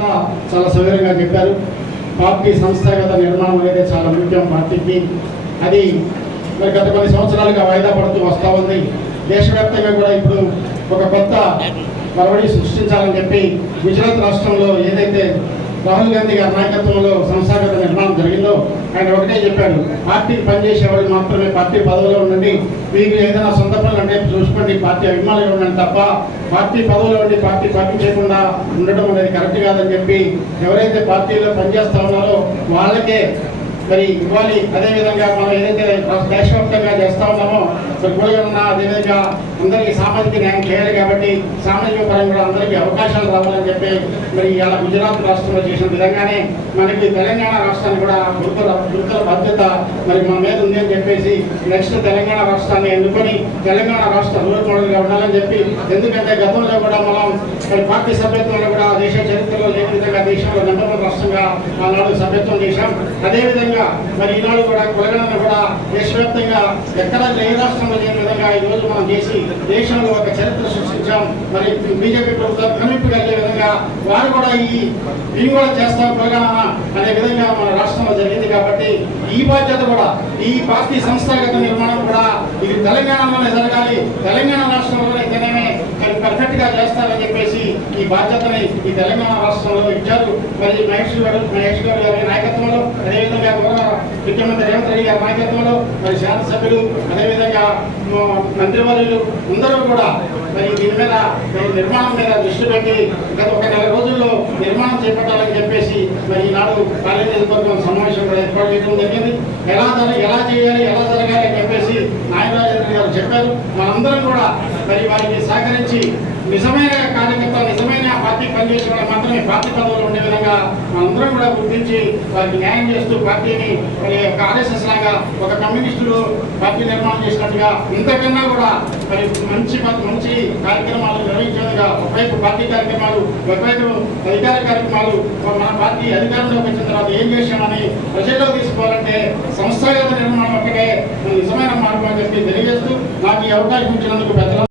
చాలా సవివరంగా చెప్పారు. పార్టీ సంస్థాగత నిర్మాణం అనేది చాలా ముఖ్యం పార్టీకి. అది మరి గత కొన్ని సంవత్సరాలుగా వాయిదా పడుతూ వస్తూ ఉంది. దేశవ్యాప్తంగా కూడా ఇప్పుడు ఒక కొత్త మరవడి సృష్టించాలని చెప్పి గుజరాత్ రాష్ట్రంలో ఏదైతే రాహుల్ గాంధీ గారి నాయకత్వంలో సంస్థాగత నిర్మాణం ఆయన ఒకటే చెప్పాడు పార్టీకి పనిచేసే వాళ్ళు మాత్రమే పార్టీ పదవిలో ఉండండి. మీకు ఏదైనా సొంత పనులు అంటే చూసుకోండి పార్టీ అభిమానులు ఉండండి తప్ప పార్టీ పదవిలో ఉండి పార్టీ పార్టీ చేయకుండా ఉండడం అనేది కరెక్ట్ కాదని చెప్పి ఎవరైతే పార్టీలో పనిచేస్తా ఉన్నారో వాళ్ళకే మరి ఇవ్వాలి. అదేవిధంగా మనం ఏదైతే దేశవ్యాప్తంగా చేస్తా ఉన్నామో మరి కూడగలన్నా అదేవిధంగా అందరికీ సామాజిక న్యాయం చేయాలి కాబట్టి సామాజిక పరంగా కూడా అందరికీ అవకాశాలు రావాలని చెప్పి మరి ఇలా గుజరాత్ రాష్ట్రంలో చేసిన విధంగానే మనకి తెలంగాణ రాష్ట్రానికి కూడా గురుతర గురుతర బాధ్యత మరి మన మీద ఉంది అని చెప్పేసి నెక్స్ట్ తెలంగాణ రాష్ట్రాన్ని ఎన్నుకొని తెలంగాణ రాష్ట్ర రూరల్ మోడల్గా ఉండాలని చెప్పి ఎందుకంటే గతంలో కూడా మనం మరి పార్టీ సభ్యత్వంలో కూడా దేశ చరిత్రలో లేని విధంగా దేశంలో నెంబర్ వన్ రాష్ట్రంగా ఆనాడు సభ్యత్వం చేశాం. అదేవిధంగా మరి ఈనాడు కూడా కులగణన కూడా దేశవ్యాప్తంగా ఎక్కడ ఏ రాష్ట్రంలో లేని విధంగా ఈ రోజు మనం చేసి దేశంలో ఒక చరిత్ర సృష్టించాం. మరి బీజేపీ ప్రభుత్వం కమిప్పి కలిగే విధంగా వారు కూడా ఈ మేము కూడా చేస్తాం కులగణన అనే విధంగా మన రాష్ట్రంలో జరిగింది కాబట్టి ఈ బాధ్యత కూడా ఈ పార్టీ సంస్థాగత నిర్మాణం కూడా ఇది తెలంగాణలోనే జరగాలి. తెలంగాణ రాష్ట్రంలోనే పర్ఫెక్ట్గా మరి పర్ఫెక్ట్గా చేస్తారని చెప్పేసి ఈ బాధ్యతని ఈ తెలంగాణ రాష్ట్రంలో ఇచ్చారు మరి మహేష్ గారు మహేష్ గారు గారి నాయకత్వంలో అదేవిధంగా ముఖ్యమంత్రి రేవంత్ రెడ్డి గారి నాయకత్వంలో మరి శాసనసభ్యులు అదేవిధంగా మంత్రివర్యులు అందరూ కూడా మరి దీని మీద నిర్మాణం మీద దృష్టి పెట్టి గత ఒక నెల రోజుల్లో నిర్మాణం చేపట్టాలని చెప్పేసి మరి ఈనాడు కార్యనిర్వర్గం సమావేశం కూడా ఏర్పాటు చేయడం జరిగింది. ఎలా ఎలా చేయాలి ఎలా జరగాలి అని చెప్పేసి నాయనరాజేంద్ర గారు చెప్పారు. మనందరం కూడా మరి వారికి సహకరించి నిజమైన పనిచేసే వాళ్ళు మాత్రమే పార్టీ పదవులు ఉండే విధంగా మనందరం కూడా గుర్తించి వారికి న్యాయం చేస్తూ పార్టీని మరి ఒక ఆర్ఎస్ఎస్ లాగా ఒక కమ్యూనిస్టులు పార్టీ నిర్మాణం చేసినట్టుగా ఇంతకన్నా కూడా మరి మంచి మంచి కార్యక్రమాలు నిర్వహించే విధంగా ఒకవైపు పార్టీ కార్యక్రమాలు ఒకవైపు అధికార కార్యక్రమాలు మన పార్టీ అధికారంలోకి వచ్చిన తర్వాత ఏం చేశామని ప్రజల్లో తీసుకోవాలంటే సంస్థాగత నిర్మాణం ఒక్కటే నిజమైన మార్గం అని చెప్పి తెలియజేస్తూ నాకు ఈ అవకాశం ఇచ్చినందుకు